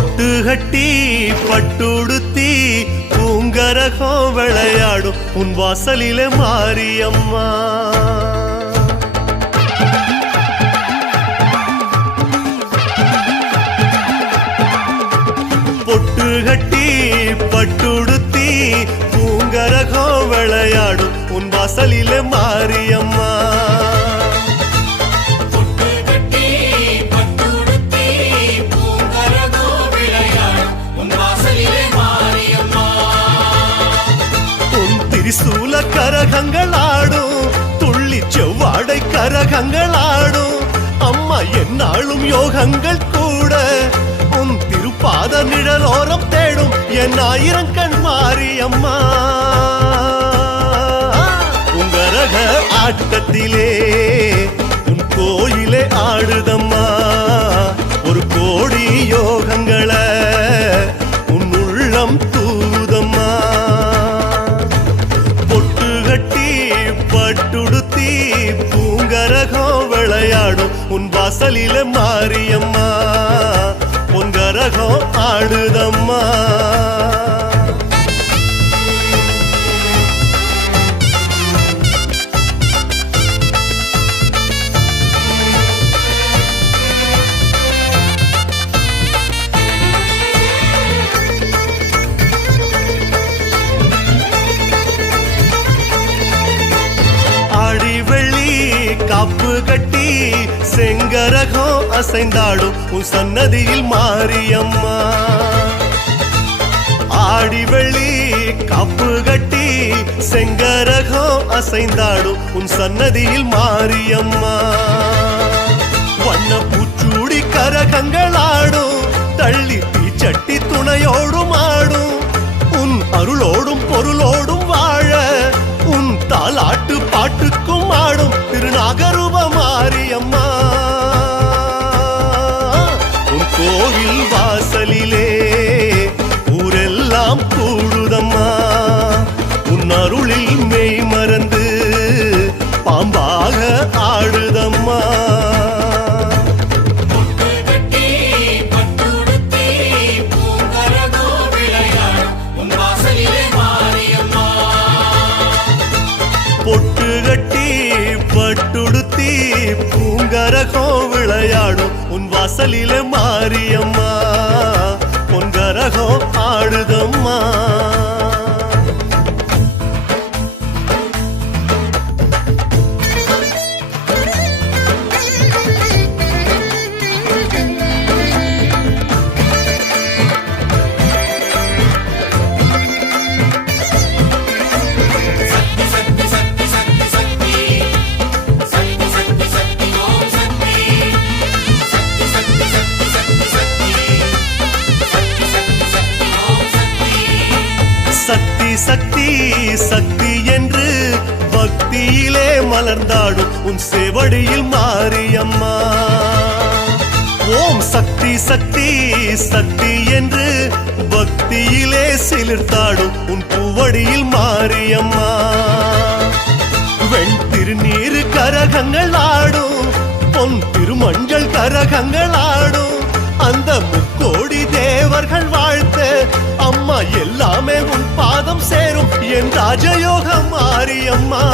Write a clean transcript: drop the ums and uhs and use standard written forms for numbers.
பொட்டு கட்டி பட்டுடுத்தி பூங்கரகம் விளையாடும் உன் வாசலிலே மாரியம்மா. பொட்டு கட்டி பட்டுடுத்தி பூங்கரகம் விளையாடும் உன் வாசலிலே மாரியம்மா. திரிசூல கரகங்கள் ஆடும் துள்ளி செவ்வாடை கரகங்கள் ஆடும் அம்மா என்னாலும் யோகங்கள் கூட உன் திருப்பாத நிழலோரம் தேடும் என் ஆயிரங்கண் மாரியம்மா. உங்கரக ஆட்டத்திலே உன் கோயிலே ஆடுதம்மா ஒரு கோடி யோகங்களை உன் உள்ளம் தூதம்மா. பட்டுடுத்தி பூங்கரகம் விளையாடும் உன் வாசலிலே மாரியம்மா பொங்கரகம் ஆடுதம்மா. காப்பு கட்டி செங்கரகம் அசைந்தாடும் உன் சன்னதியில் மாரியம்மா. ஆடி வெள்ளி காப்பு கட்டி செங்கரகம் அசைந்தாடும் உன் சன்னதியில் மாரியம்மா. வண்ண பூச்சூடி கரகங்கள் ஆடும் தள்ளி தீச்சட்டி துணையோடும் ஆடும் உன் அருளோடும் பொருளோடும் வாழ உன் தாலாட்டு பாட்டுக்கும் ஆடும் திருநாகரூப மாரியம்மா. உன் கோவில் வாசலிலே ஊரெல்லாம் கூடுதம்மா உன் அருளில் மெய் மறந்து பாம்பாக ஆடுதம்மா. பொட்டு கட்டி பட்டுடுத்தி பூங்கரகம் விளையாடும் உன் வாசலிலே மாரியம்மா பொன்கரகம் ஆடுதம்மா. சக்தி சக்தி சக்தி என்று பக்தியிலே மலர்ந்தாடும் உன் சேவடியில் மாரியம்மா. ஓம் சக்தி சக்தி சக்தி என்று பக்தியிலே சிலிர்த்தாடும் உன் பூவடியில் மாரியம்மா. வெண் திருநீரு கரகங்கள் ஆடும் பொன் திருமஞ்சள் கரகங்கள் ஆடும் அந்த முக்கோடி தேவர்கள் வாழ்த்த அம்மா எல்லாமே உன் பாதம் சேரும் என் ராஜயோகம் மாரியம்மா.